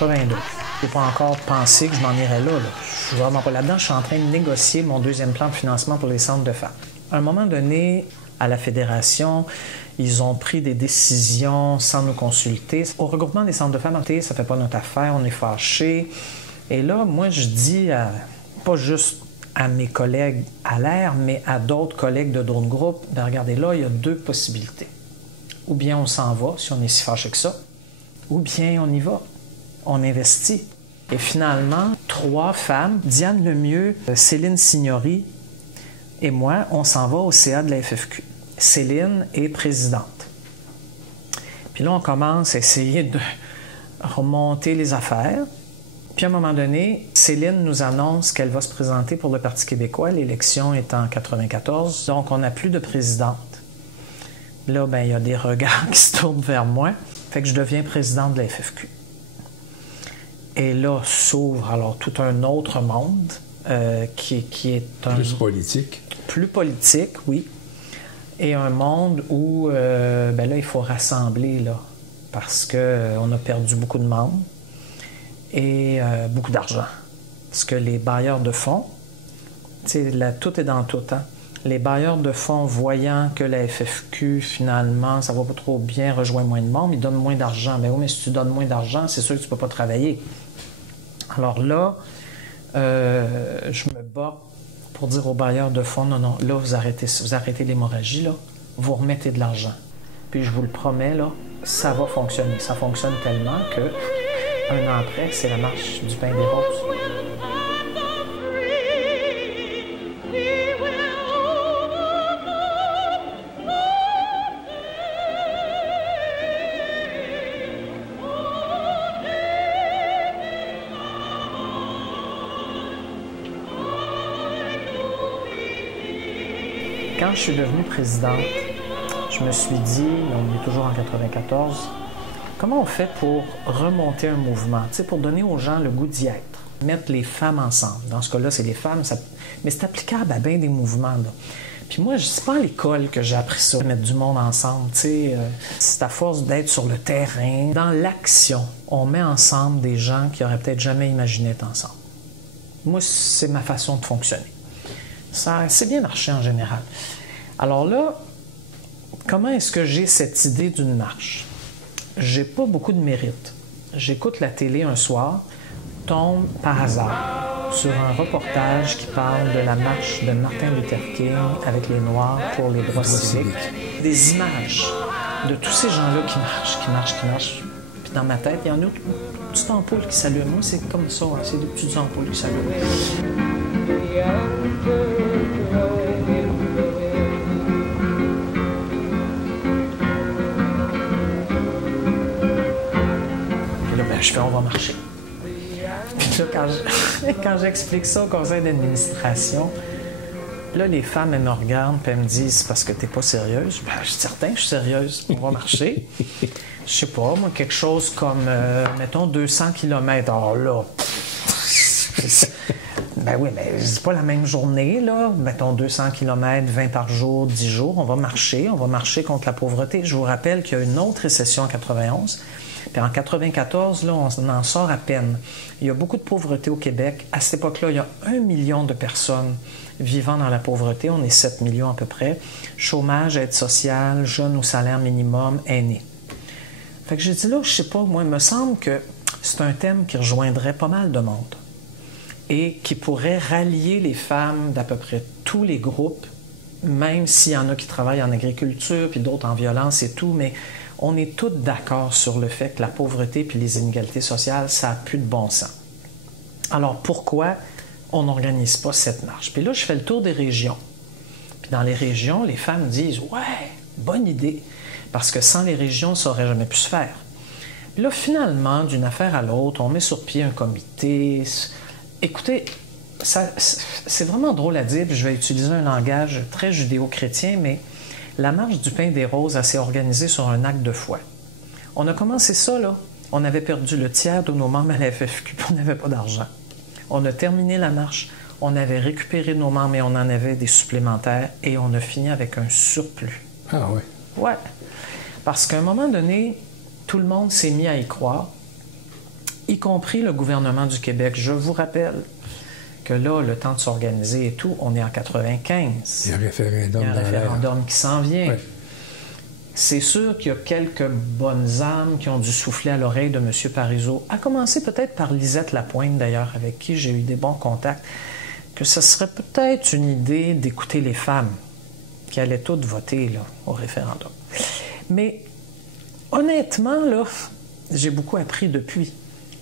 82. Je n'ai pas encore pensé que je m'en irais là. Je suis vraiment pas là-dedans. Je suis en train de négocier mon deuxième plan de financement pour les centres de femmes. À un moment donné, à la Fédération, ils ont pris des décisions sans nous consulter. Au regroupement des centres de femmes, ça ne fait pas notre affaire, on est fâchés. Et là, moi, je dis, pas juste à mes collègues à l'air, mais à d'autres collègues de d'autres groupes, bien, regardez, là, il y a deux possibilités. Ou bien on s'en va, si on est si fâché que ça, ou bien on y va, on investit. Et finalement, 3 femmes, Diane Lemieux, Céline Signori et moi, on s'en va au CA de la FFQ. Céline est présidente. Puis là, on commence à essayer de remonter les affaires. Puis à un moment donné, Céline nous annonce qu'elle va se présenter pour le Parti québécois. L'élection est en 94, donc on n'a plus de présidente. Là, bien, il y a des regards qui se tournent vers moi. Fait que je deviens présidente de la FFQ. Et là s'ouvre alors tout un autre monde qui est un... Plus politique. Plus politique, oui. Et un monde où, ben là, il faut rassembler, là, parce qu'on a perdu beaucoup de membres et beaucoup d'argent. Parce que les bailleurs de fonds, tu sais, tout est dans tout, hein? Les bailleurs de fonds, voyant que la FFQ, finalement, ça va pas trop bien, rejoint moins de membres, ils donnent moins d'argent. Mais oui, mais si tu donnes moins d'argent, c'est sûr que tu peux pas travailler. Alors là, je me bats pour dire aux bailleurs de fonds, non, là, vous arrêtez l'hémorragie, là, vous remettez de l'argent. Puis je vous le promets, là, ça va fonctionner. Ça fonctionne tellement que, un an après, c'est la marche du pain des roses. Quand je suis devenue présidente, je me suis dit, on est toujours en 94, comment on fait pour remonter un mouvement, tu sais, pour donner aux gens le goût d'y être, mettre les femmes ensemble. Dans ce cas-là, c'est les femmes, mais c'est applicable à bien des mouvements, là. Puis moi, c'est pas à l'école que j'ai appris ça, mettre du monde ensemble, tu sais. C'est à force d'être sur le terrain. Dans l'action, on met ensemble des gens qui auraient peut-être jamais imaginé être ensemble. Moi, c'est ma façon de fonctionner. Ça a assez bien marché en général. Alors là, comment est-ce que j'ai cette idée d'une marche? J'ai pas beaucoup de mérite. J'écoute la télé un soir, tombe par hasard sur un reportage qui parle de la marche de Martin Luther King avec les Noirs pour les droits civiques. Des images de tous ces gens-là qui marchent. Puis dans ma tête, il y en a une petite ampoule qui s'allume. Moi, c'est comme ça, hein, c'est des petites ampoules qui s'allument. Je fais, on va marcher. Puis là, quand j'explique ça au conseil d'administration, là, les femmes, elles me regardent et elles me disent, c'est parce que t'es pas sérieuse. Ben, je suis certain que je suis sérieuse. On va marcher. Je sais pas, moi, quelque chose comme, mettons, 200 km. Alors là, ben oui, mais c'est pas la même journée, là. Mettons 200 km, 20 par jour, 10 jours. On va marcher contre la pauvreté. Je vous rappelle qu'il y a une autre récession en 91. Puis en 94, là, on en sort à peine. Il y a beaucoup de pauvreté au Québec. À cette époque-là, il y a 1 million de personnes vivant dans la pauvreté. On est 7 millions à peu près. Chômage, aide sociale, jeunes au salaire minimum, aînés. Fait que j'ai dit là, je sais pas, moi, il me semble que c'est un thème qui rejoindrait pas mal de monde et qui pourrait rallier les femmes d'à peu près tous les groupes, même s'il y en a qui travaillent en agriculture, puis d'autres en violence et tout, mais on est tous d'accord sur le fait que la pauvreté puis les inégalités sociales, ça n'a plus de bon sens. Alors, pourquoi on n'organise pas cette marche? Puis là, je fais le tour des régions. Puis dans les régions, les femmes disent « Ouais, bonne idée », parce que sans les régions, ça n'aurait jamais pu se faire. Puis là, finalement, d'une affaire à l'autre, on met sur pied un comité. Écoutez, c'est vraiment drôle à dire, puis je vais utiliser un langage très judéo-chrétien, mais la marche du pain des roses, elle s'est organisée sur un acte de foi. On a commencé ça, là. On avait perdu le tiers de nos membres à la FFQ, puis on n'avait pas d'argent. On a terminé la marche, on avait récupéré nos membres et on en avait des supplémentaires et on a fini avec un surplus. Ah oui? Ouais. Parce qu'à un moment donné, tout le monde s'est mis à y croire. y compris le gouvernement du Québec. Je vous rappelle que là, le temps de s'organiser et tout, on est en 95. Il y a un référendum. Il y a un référendum qui s'en vient. Oui. C'est sûr qu'il y a quelques bonnes âmes qui ont dû souffler à l'oreille de M. Parizeau, à commencer peut-être par Lisette Lapointe, d'ailleurs, avec qui j'ai eu des bons contacts, que ce serait peut-être une idée d'écouter les femmes qui allaient toutes voter là, au référendum. Mais honnêtement, là, j'ai beaucoup appris depuis.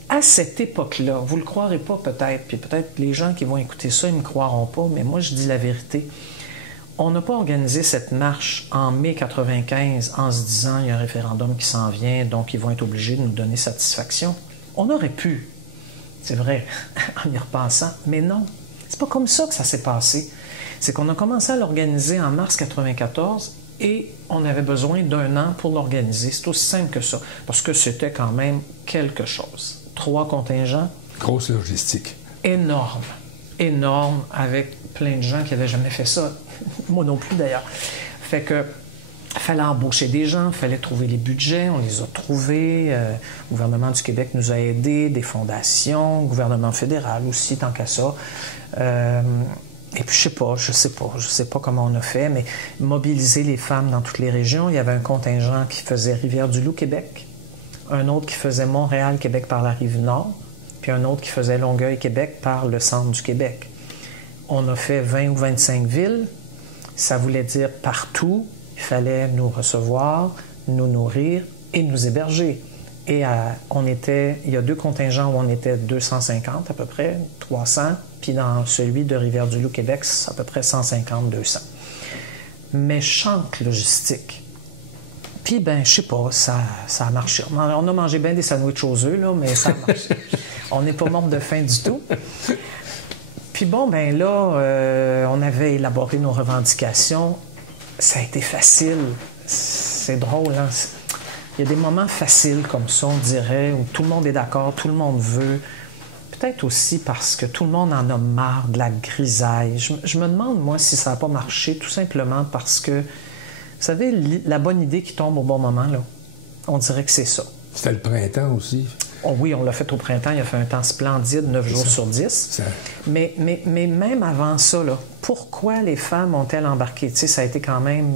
À cette époque-là, vous ne le croirez pas peut-être, puis peut-être les gens qui vont écouter ça, ils ne me croiront pas, mais moi, je dis la vérité. On n'a pas organisé cette marche en mai 95 en se disant il y a un référendum qui s'en vient, donc ils vont être obligés de nous donner satisfaction. On aurait pu, c'est vrai, en y repensant, mais non. C'est pas comme ça que ça s'est passé. C'est qu'on a commencé à l'organiser en mars 94 et on avait besoin d'un an pour l'organiser. C'est aussi simple que ça, parce que c'était quand même quelque chose. 3 contingents. Grosse logistique. Énorme. Énorme, avec plein de gens qui n'avaient jamais fait ça. Moi non plus, d'ailleurs. Fait que fallait embaucher des gens, fallait trouver les budgets, on les a trouvés. Le gouvernement du Québec nous a aidés, des fondations, le gouvernement fédéral aussi, tant qu'à ça. Et puis, je sais pas comment on a fait, mais mobiliser les femmes dans toutes les régions. Il y avait un contingent qui faisait Rivière-du-Loup, Québec, un autre qui faisait Montréal, Québec par la rive nord, puis un autre qui faisait Longueuil, Québec par le centre du Québec. On a fait 20 ou 25 villes. Ça voulait dire partout, il fallait nous recevoir, nous nourrir et nous héberger. Et il y a 2 contingents où on était 250 à peu près, 300, puis dans celui de Rivière-du-Loup, Québec, c'est à peu près 150, 200. Méchante logistique. Puis, je sais pas, ça a marché. On a mangé bien des sandwichs aux œufs, là, mais ça a marché. On n'est pas morts de faim du tout. Puis bon, là, on avait élaboré nos revendications. Ça a été facile. C'est drôle, hein? Il y a des moments faciles comme ça, on dirait, où tout le monde est d'accord, tout le monde veut. Peut-être aussi parce que tout le monde en a marre de la grisaille. Je me demande, moi, si ça n'a pas marché, tout simplement parce que, vous savez, la bonne idée qui tombe au bon moment, là, on dirait que c'est ça. C'était le printemps aussi. Oh oui, on l'a fait au printemps. Il a fait un temps splendide, 9 jours sur 10. Ça. Mais même avant ça, là, pourquoi les femmes ont-elles embarqué? Tu sais, ça a été quand même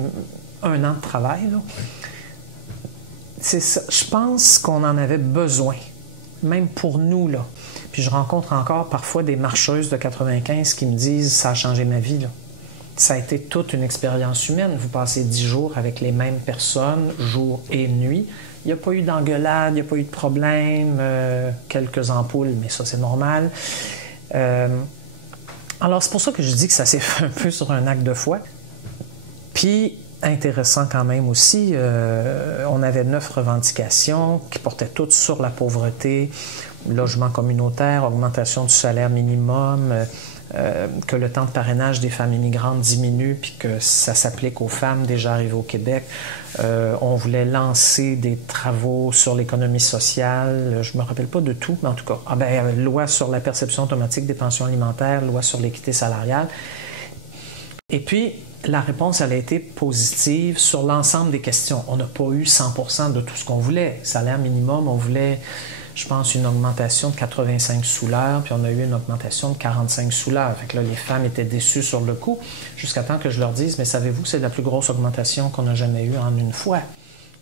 1 an de travail, là. Oui. C'est ça. Je pense qu'on en avait besoin, même pour nous, là. Puis je rencontre encore parfois des marcheuses de 95 qui me disent « ça a changé ma vie, là ». Ça a été toute une expérience humaine. Vous passez 10 jours avec les mêmes personnes, jour et nuit. Il n'y a pas eu d'engueulade, il n'y a pas eu de problème, quelques ampoules, mais ça, c'est normal. Alors, c'est pour ça que je dis que ça s'est fait un peu sur un acte de foi. Puis, intéressant quand même aussi, on avait 9 revendications qui portaient toutes sur la pauvreté, logement communautaire, augmentation du salaire minimum, que le temps de parrainage des femmes immigrantes diminue puis que ça s'applique aux femmes déjà arrivées au Québec. On voulait lancer des travaux sur l'économie sociale. Je ne me rappelle pas de tout, mais en tout cas, loi sur la perception automatique des pensions alimentaires, loi sur l'équité salariale. Et puis, la réponse, elle a été positive sur l'ensemble des questions. On n'a pas eu 100% de tout ce qu'on voulait. Salaire minimum, on voulait, je pense, une augmentation de 85 sous l'heure, puis on a eu une augmentation de 45 sous l'heure. Fait que là, les femmes étaient déçues sur le coup, jusqu'à temps que je leur dise, mais savez-vous que c'est la plus grosse augmentation qu'on a jamais eue en une fois?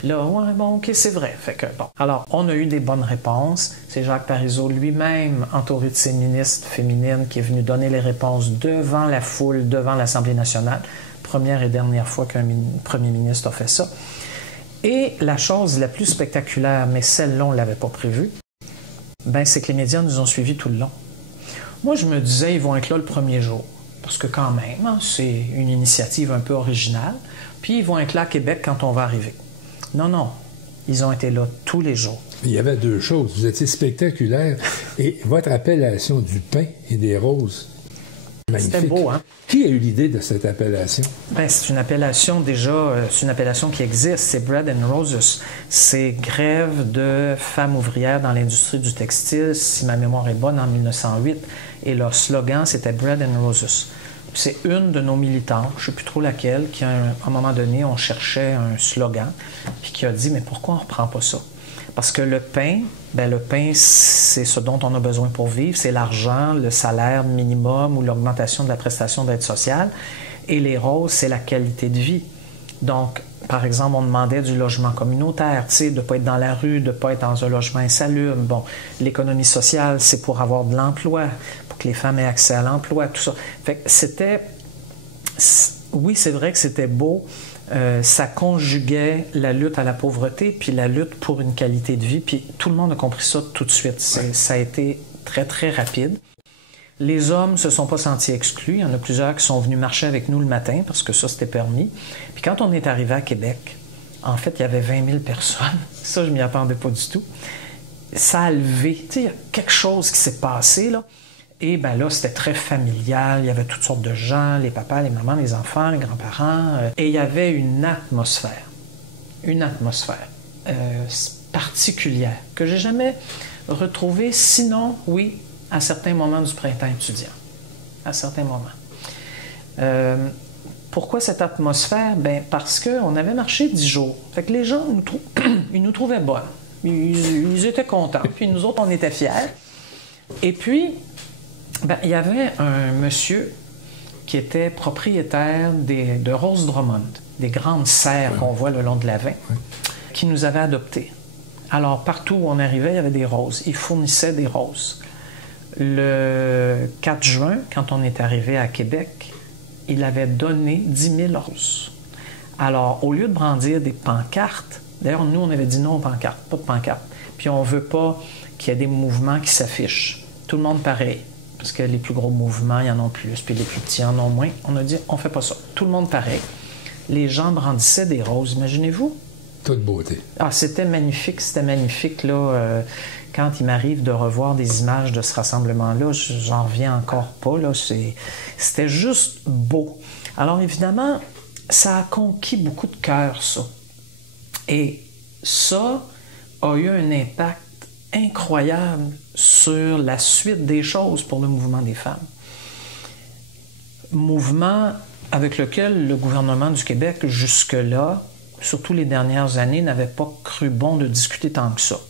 Là, ouais, bon, OK, c'est vrai. Fait que, bon. Alors, on a eu des bonnes réponses. C'est Jacques Parizeau lui-même, entouré de ses ministres féminines, qui est venu donner les réponses devant la foule, devant l'Assemblée nationale. Première et dernière fois qu'un premier ministre a fait ça. Et la chose la plus spectaculaire, mais celle-là, on ne l'avait pas prévue, c'est que les médias nous ont suivis tout le long. Moi, je me disais, ils vont être là le premier jour. Parce que quand même, hein, c'est une initiative un peu originale. Puis ils vont être là à Québec quand on va arriver. Non, ils ont été là tous les jours. Il y avait 2 choses. Vous étiez spectaculaire et votre appellation du pain et des roses, magnifique. C'était beau, hein? Qui a eu l'idée de cette appellation? C'est une appellation déjà, c'est une appellation qui existe, c'est Bread and Roses. C'est grève de femmes ouvrières dans l'industrie du textile, si ma mémoire est bonne, en 1908. Et leur slogan, c'était Bread and Roses. C'est une de nos militantes, je ne sais plus trop laquelle, qui, à un moment donné, on cherchait un slogan, puis qui a dit « Mais pourquoi on ne reprend pas ça? » Parce que le pain, c'est ce dont on a besoin pour vivre, c'est l'argent, le salaire minimum ou l'augmentation de la prestation d'aide sociale. Et les roses, c'est la qualité de vie. Donc, par exemple, on demandait du logement communautaire, tu sais, de ne pas être dans la rue, de ne pas être dans un logement insalubre. Bon, l'économie sociale, c'est pour avoir de l'emploi, pour que les femmes aient accès à l'emploi, tout ça. Fait que c'était... Oui, c'est vrai que c'était beau. Ça conjuguait la lutte à la pauvreté, puis la lutte pour une qualité de vie, puis tout le monde a compris ça tout de suite. Ça a été très, très rapide. Les hommes ne se sont pas sentis exclus. Il y en a plusieurs qui sont venus marcher avec nous le matin, parce que ça, c'était permis. Puis quand on est arrivé à Québec, en fait, il y avait 20 000 personnes. Ça, je ne m'y attendais pas du tout. Ça a levé. Tu sais, il y a quelque chose qui s'est passé, là. Et bien là, c'était très familial. Il y avait toutes sortes de gens, les papas, les mamans, les enfants, les grands-parents. Et il y avait une atmosphère particulière que j'ai jamais retrouvée, sinon, oui, à certains moments du printemps étudiant. À certains moments. Pourquoi cette atmosphère? Bien, parce qu'on avait marché 10 jours. Fait que les gens, ils nous trouvaient bonnes. Ils étaient contents. Puis nous autres, on était fiers. Et puis, il y avait un monsieur qui était propriétaire de Rose Drummond, des grandes serres qu'on voit le long de l'Avin, qui nous avait adoptés. Alors, partout où on arrivait, il y avait des roses. Il fournissait des roses. Le 4 juin, quand on est arrivé à Québec, il avait donné 10 000 roses. Alors, au lieu de brandir des pancartes, d'ailleurs, nous, on avait dit non aux pancartes, pas de pancartes. Puis on ne veut pas qu'il y ait des mouvements qui s'affichent. Tout le monde pareil. Parce que les plus gros mouvements, il y en a plus, puis les plus petits en ont moins. On a dit, on ne fait pas ça. Tout le monde pareil. Les gens brandissaient des roses, imaginez-vous? Toute beauté. Ah, c'était magnifique, là. Quand il m'arrive de revoir des images de ce rassemblement-là, j'en reviens encore pas, là. C'était juste beau. Alors, évidemment, ça a conquis beaucoup de cœurs, ça. Et ça a eu un impact incroyable sur la suite des choses pour le mouvement des femmes. Mouvement avec lequel le gouvernement du Québec, jusque-là, surtout les dernières années, n'avait pas cru bon de discuter tant que ça.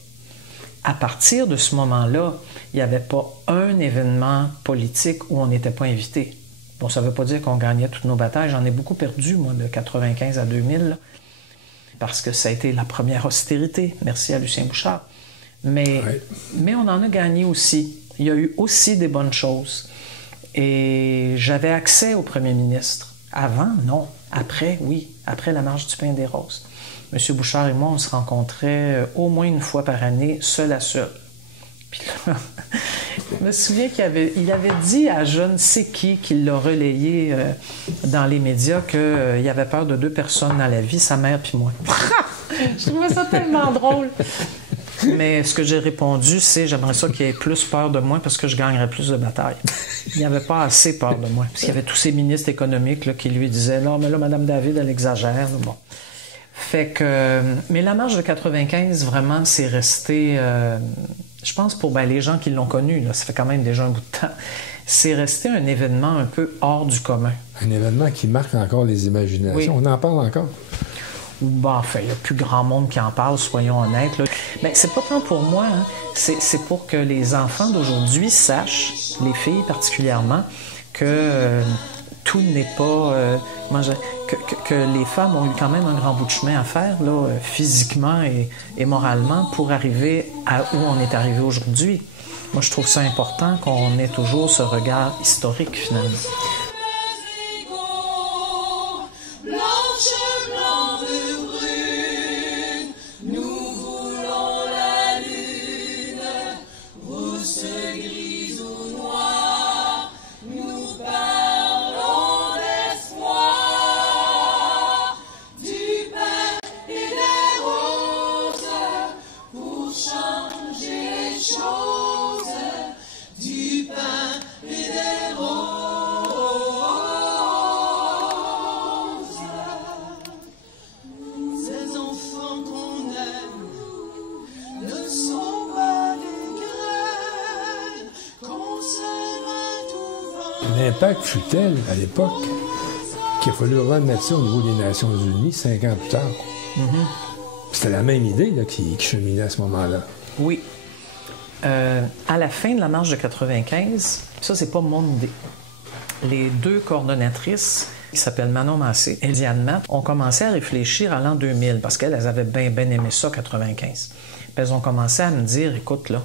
À partir de ce moment-là, il n'y avait pas un événement politique où on n'était pas invité. Bon, ça ne veut pas dire qu'on gagnait toutes nos batailles. J'en ai beaucoup perdu, moi, de 95 à 2000, là, parce que ça a été la première austérité. Merci à Lucien Bouchard. Mais on en a gagné aussi. Il y a eu aussi des bonnes choses. Et j'avais accès au premier ministre. Avant, non. Après, oui. Après la marche du pain et des roses. M. Bouchard et moi, on se rencontrait au moins une fois par année, seul à seul. Puis là, je me souviens qu'il avait dit à je ne sais qui l'a relayé dans les médias qu'il avait peur de 2 personnes dans la vie, sa mère puis moi. Je trouvais ça tellement drôle. Mais ce que j'ai répondu, c'est j'aimerais ça qu'il ait plus peur de moi parce que je gagnerais plus de batailles. Il n'avait pas assez peur de moi. Parce qu'il y avait tous ces ministres économiques là, qui lui disaient « Non, mais là, Mme David, elle exagère. » Bon. Fait que... Mais la marche de 95, vraiment, c'est resté... je pense pour les gens qui l'ont connu, là, ça fait quand même déjà un bout de temps, c'est resté un événement un peu hors du commun. Un événement qui marque encore les imaginations. Oui. On en parle encore. Enfin, il n'y a plus grand monde qui en parle, soyons honnêtes. Là. Mais c'est pas tant pour moi, hein. C'est pour que les enfants d'aujourd'hui sachent, les filles particulièrement, que tout n'est pas... que les femmes ont eu quand même un grand bout de chemin à faire, là, physiquement et moralement, pour arriver à où on est arrivé aujourd'hui. Moi, je trouve ça important qu'on ait toujours ce regard historique, finalement. L'impact fut tel, à l'époque, qu'il a fallu remettre ça au niveau des Nations Unies 5 ans plus tard. C'était la même idée là, qui cheminait à ce moment-là. Oui. À la fin de la marche de 95, ça, c'est pas mon idée. Les deux coordonnatrices, qui s'appellent Manon Massé et Diane Matt, ont commencé à réfléchir à l'an 2000, parce qu'elles avaient bien aimé ça, 95. Puis elles ont commencé à me dire, écoute, là,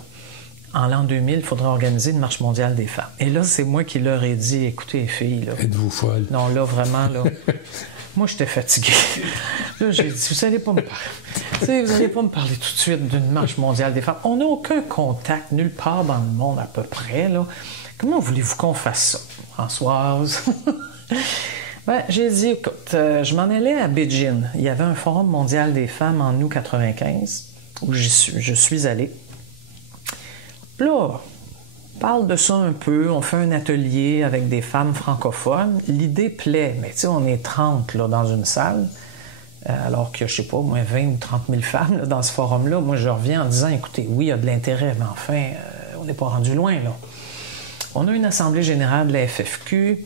en l'an 2000, il faudrait organiser une marche mondiale des femmes. Et là, c'est moi qui leur ai dit, écoutez, les filles, là... Êtes-vous folle? Non, là, vraiment, là... Moi, j'étais fatiguée. Là, j'ai dit, vous n'allez pas me parler. Vous n'allez pas me parler tout de suite d'une marche mondiale des femmes. On n'a aucun contact nulle part dans le monde, à peu près, là. Comment voulez-vous qu'on fasse ça, Françoise? Ben, j'ai dit, écoute, je m'en allais à Beijing. Il y avait un forum mondial des femmes en août 95, où je suis allée. Là, on parle de ça un peu, on fait un atelier avec des femmes francophones. L'idée plaît, mais tu sais, on est 30 là, dans une salle, alors que, je sais pas, moins 20 ou 30 000 femmes là, dans ce forum-là. Moi, je reviens en disant, écoutez, oui, il y a de l'intérêt, mais enfin, on n'est pas rendu loin, là. On a une assemblée générale de la FFQ,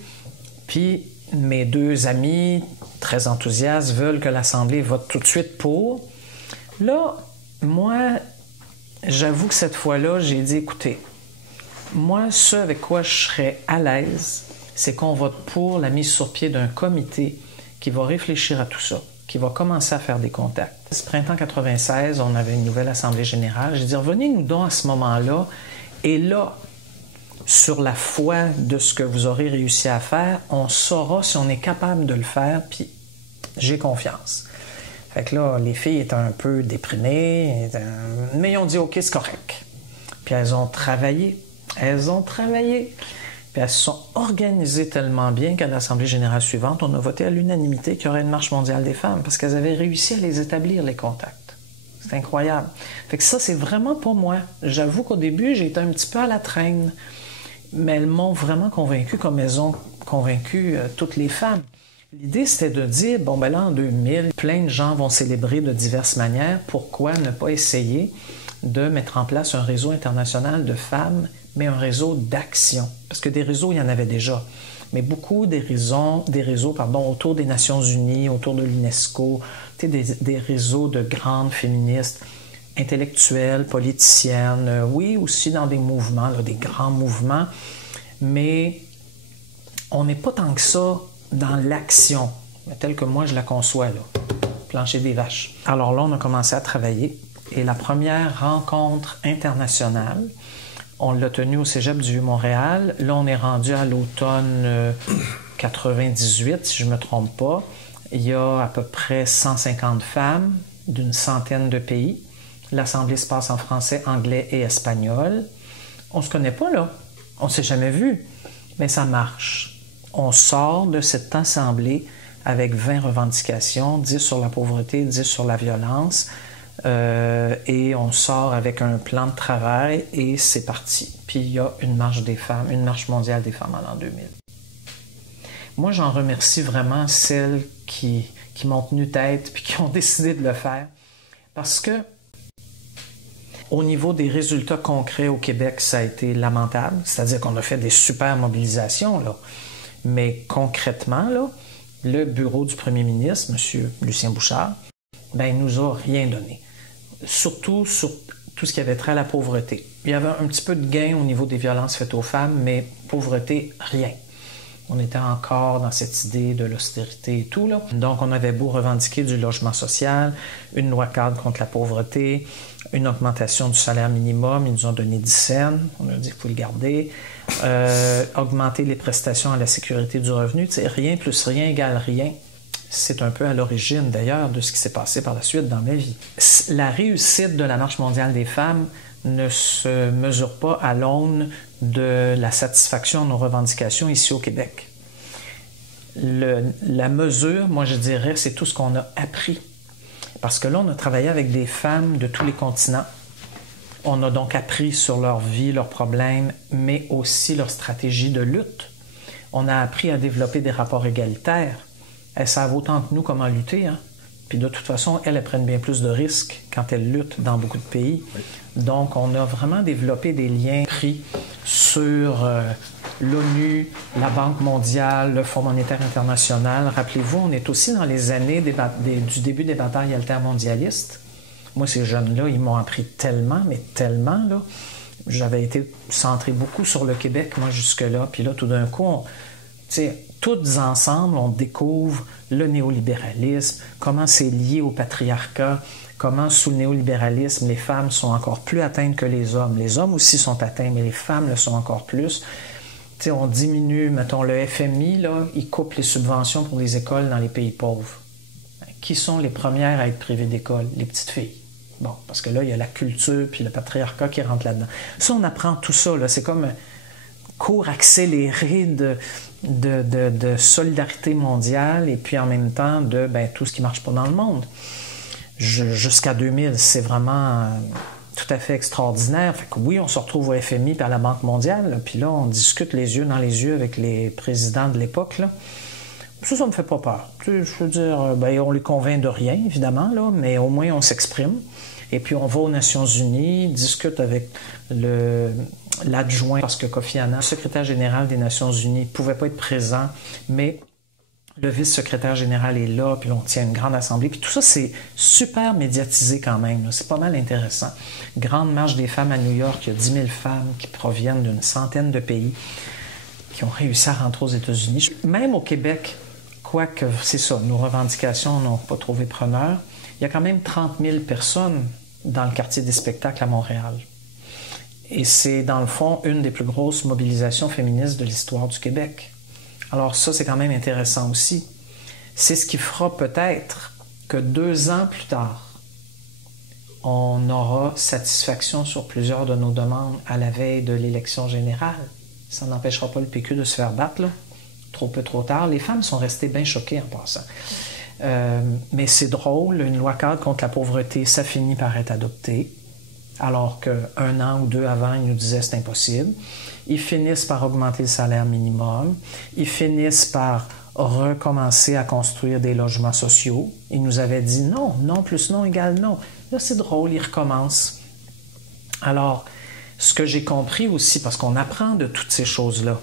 puis mes deux amis, très enthousiastes, veulent que l'assemblée vote tout de suite pour. Là, moi, j'avoue que cette fois-là, j'ai dit, écoutez, moi, ce avec quoi je serais à l'aise, c'est qu'on vote pour la mise sur pied d'un comité qui va réfléchir à tout ça, qui va commencer à faire des contacts. Ce printemps 96, on avait une nouvelle assemblée générale. J'ai dit, revenez-nous donc à ce moment-là, et là, sur la foi de ce que vous aurez réussi à faire, on saura si on est capable de le faire, puis j'ai confiance. Fait que là, les filles étaient un peu déprimées, mais ils ont dit « OK, c'est correct ». Puis elles ont travaillé, puis elles se sont organisées tellement bien qu'à l'Assemblée générale suivante, on a voté à l'unanimité qu'il y aurait une marche mondiale des femmes, parce qu'elles avaient réussi à les établir, les contacts. C'est incroyable. Fait que ça, c'est vraiment pas moi. J'avoue qu'au début, j'ai été un petit peu à la traîne, mais elles m'ont vraiment convaincue comme elles ont convaincu toutes les femmes. L'idée, c'était de dire, bon, ben là, en 2000, plein de gens vont célébrer de diverses manières. Pourquoi ne pas essayer de mettre en place un réseau international de femmes, mais un réseau d'action? Parce que des réseaux, il y en avait déjà, mais beaucoup des réseaux autour des Nations Unies, autour de l'UNESCO, des réseaux de grandes féministes, intellectuelles, politiciennes, oui, aussi dans des mouvements, là, des grands mouvements, mais on n'est pas tant que ça dans l'action, telle que moi je la conçois, là, plancher des vaches. Alors là, on a commencé à travailler, et la première rencontre internationale, on l'a tenue au Cégep du Vieux-Montréal. Là, on est rendu à l'automne 98, si je ne me trompe pas. Il y a à peu près 150 femmes d'une centaine de pays. L'assemblée se passe en français, anglais et espagnol. On se connaît pas, là. On s'est jamais vu. Mais ça marche. On sort de cette assemblée avec 20 revendications, 10 sur la pauvreté, 10 sur la violence. Et on sort avec un plan de travail et c'est parti. Puis il y a une marche des femmes, une marche mondiale des femmes en l'an 2000. Moi, j'en remercie vraiment celles qui m'ont tenu tête puis qui ont décidé de le faire. Parce que au niveau des résultats concrets au Québec, ça a été lamentable. C'est-à-dire qu'on a fait des super mobilisations, là. Mais concrètement, là, le bureau du premier ministre, M. Lucien Bouchard, ben, il nous a rien donné. Surtout sur tout ce qui avait trait à la pauvreté. Il y avait un petit peu de gain au niveau des violences faites aux femmes, mais pauvreté, rien. On était encore dans cette idée de l'austérité et tout, là. Donc, on avait beau revendiquer du logement social, une loi cadre contre la pauvreté, une augmentation du salaire minimum. Ils nous ont donné 10 cents. On a dit qu'il faut le garder. Augmenter les prestations à la sécurité du revenu. Tu sais, rien plus rien égale rien. C'est un peu à l'origine, d'ailleurs, de ce qui s'est passé par la suite dans ma vie. La réussite de la Marche mondiale des femmes ne se mesure pas à l'aune de la satisfaction de nos revendications ici au Québec. La mesure, moi je dirais, c'est tout ce qu'on a appris. Parce que là, on a travaillé avec des femmes de tous les continents. On a donc appris sur leur vie, leurs problèmes, mais aussi leur stratégie de lutte. On a appris à développer des rapports égalitaires. Elles savent autant que nous comment lutter, hein? Puis de toute façon, elles prennent bien plus de risques quand elles luttent dans beaucoup de pays. Oui. Donc, on a vraiment développé des liens pris sur l'ONU, la Banque mondiale, le Fonds monétaire international. Rappelez-vous, on est aussi dans les années du début des batailles altermondialistes. Moi, ces jeunes-là, ils m'ont appris tellement, mais tellement, là. J'avais été centré beaucoup sur le Québec, moi, jusque-là. Puis là, tout d'un coup, toutes ensemble, on découvre le néolibéralisme, comment c'est lié au patriarcat, comment sous le néolibéralisme, les femmes sont encore plus atteintes que les hommes. Les hommes aussi sont atteints, mais les femmes le sont encore plus. T'sais, on diminue, mettons, le FMI, là, il coupe les subventions pour les écoles dans les pays pauvres. Qui sont les premières à être privées d'école? Les petites filles. Bon, parce que là, il y a la culture puis le patriarcat qui rentre là-dedans. Ça, on apprend tout ça, là. C'est comme un cours accéléré de solidarité mondiale et puis en même temps de tout ce qui ne marche pas dans le monde. Jusqu'à 2000, c'est vraiment tout à fait extraordinaire. Fait que oui, on se retrouve au FMI et à la Banque mondiale, là, puis là, on discute les yeux dans les yeux avec les présidents de l'époque, là. Ça me fait pas peur. Je veux dire, on les convainc de rien, évidemment, là, mais au moins on s'exprime. Et puis on va aux Nations Unies, discute avec l'adjoint, parce que Kofi Annan, le secrétaire général des Nations Unies, ne pouvait pas être présent, mais le vice-secrétaire général est là, puis on tient une grande assemblée. Puis tout ça, c'est super médiatisé quand même. Là. C'est pas mal intéressant. Grande marche des femmes à New York, il y a 10 000 femmes qui proviennent d'une centaine de pays qui ont réussi à rentrer aux États-Unis. Même au Québec, quoique, c'est ça, nos revendications n'ont pas trouvé preneur, il y a quand même 30 000 personnes dans le quartier des spectacles à Montréal. Et c'est, dans le fond, une des plus grosses mobilisations féministes de l'histoire du Québec. Alors ça, c'est quand même intéressant aussi. C'est ce qui fera peut-être que 2 ans plus tard, on aura satisfaction sur plusieurs de nos demandes à la veille de l'élection générale. Ça n'empêchera pas le PQ de se faire battre, là. Trop peu, trop tard. Les femmes sont restées bien choquées en passant. Mais c'est drôle, une loi cadre contre la pauvreté, ça finit par être adopté, alors qu'1 an ou 2 avant, ils nous disaient c'est impossible. Ils finissent par augmenter le salaire minimum. Ils finissent par recommencer à construire des logements sociaux. Ils nous avaient dit non, non plus non égale non. Là, c'est drôle, ils recommencent. Alors, ce que j'ai compris aussi, parce qu'on apprend de toutes ces choses-là,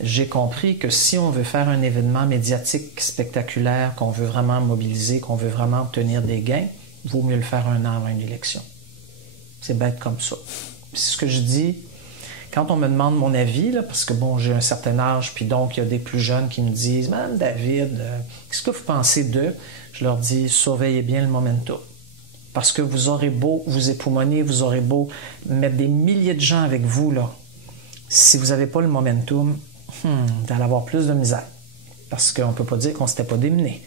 j'ai compris que si on veut faire un événement médiatique spectaculaire, qu'on veut vraiment mobiliser, qu'on veut vraiment obtenir des gains, il vaut mieux le faire 1 an avant une élection. C'est bête comme ça. C'est ce que je dis quand on me demande mon avis, là, parce que bon, j'ai un certain âge, puis donc il y a des plus jeunes qui me disent « Madame David, qu'est-ce que vous pensez d'eux? » Je leur dis « Surveillez bien le momentum. » Parce que vous aurez beau vous époumoner, vous aurez beau mettre des milliers de gens avec vous, là. Si vous n'avez pas le momentum, vous allez avoir plus de misère. Parce qu'on ne peut pas dire qu'on ne s'était pas démené.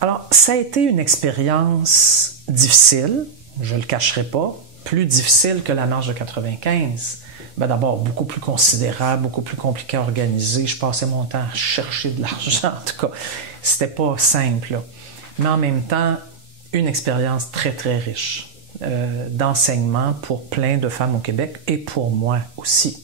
Alors, ça a été une expérience difficile, je ne le cacherai pas, plus difficile que la marche de 95. D'abord, beaucoup plus considérable, beaucoup plus compliqué à organiser. Je passais mon temps à chercher de l'argent, en tout cas. C'était pas simple, là. Mais en même temps, une expérience très, très riche d'enseignement pour plein de femmes au Québec et pour moi aussi.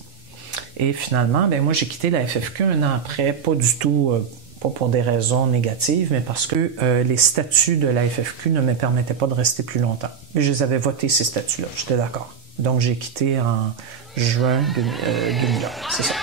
Et finalement, moi, j'ai quitté la FFQ 1 an après, pas du tout, pas pour des raisons négatives, mais parce que les statuts de la FFQ ne me permettaient pas de rester plus longtemps. Mais je les avais votés, ces statuts-là, j'étais d'accord. Donc, j'ai quitté en juin 2001, c'est ça.